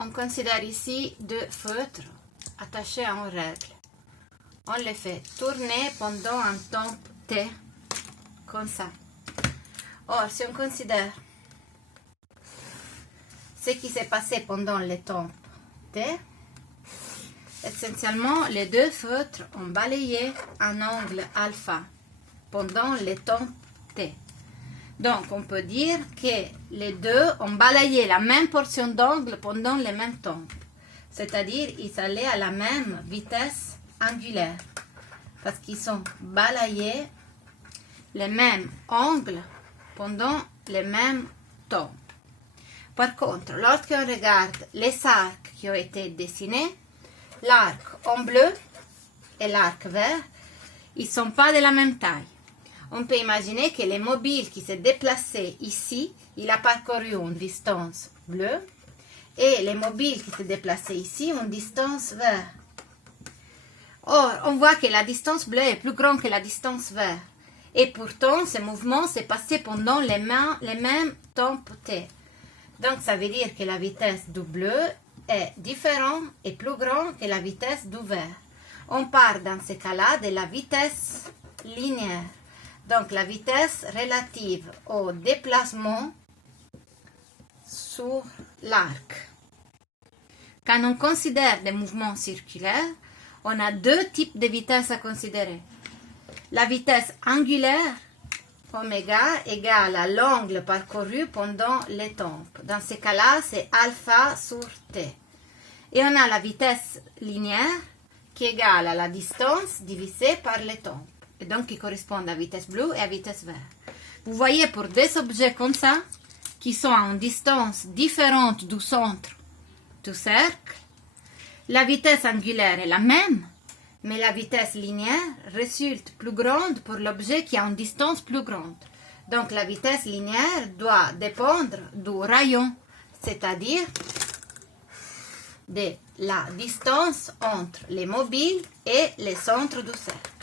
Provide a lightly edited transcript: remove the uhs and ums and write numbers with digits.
on considère ici deux feutres attachés en règle. On les fait tourner pendant un temps T, comme ça. Or, si on considère ce qui s'est passé pendant le temps T, essentiellement, les deux feutres ont balayé un angle alpha pendant le temps T. Donc, on peut dire que les deux ont balayé la même portion d'angle pendant le même temps. C'est-à-dire, ils allaient à la même vitesse angulaire. Parce qu'ils ont balayé le même angle pendant le même temps. Par contre, lorsqu'on regarde les arcs qui ont été dessinés, l'arc en bleu et l'arc vert, ils ne sont pas de la même taille. On peut imaginer que le mobile qui s'est déplacé ici, il a parcouru une distance bleue, et le mobile qui s'est déplacé ici, une distance verte. Or, on voit que la distance bleue est plus grande que la distance verte. Et pourtant, ce mouvement s'est passé pendant les mêmes temps T. Donc, ça veut dire que la vitesse du bleu est différente et plus grande que la vitesse du vert. On part dans ce cas-là de la vitesse linéaire. Donc, la vitesse relative au déplacement sur l'arc. Quand on considère des mouvements circulaires, on a deux types de vitesses à considérer. La vitesse angulaire, oméga, égale à l'angle parcouru pendant le temps. Dans ce cas-là, c'est alpha sur t. Et on a la vitesse linéaire qui est égale à la distance divisée par le temps. Et donc qui correspond à la vitesse bleue et à la vitesse verte. Vous voyez, pour des objets comme ça, qui sont à une distance différente du centre du cercle, la vitesse angulaire est la même, mais la vitesse linéaire résulte plus grande pour l'objet qui a une distance plus grande. Donc la vitesse linéaire doit dépendre du rayon, c'est-à-dire de la distance entre les mobiles et le centre du cercle.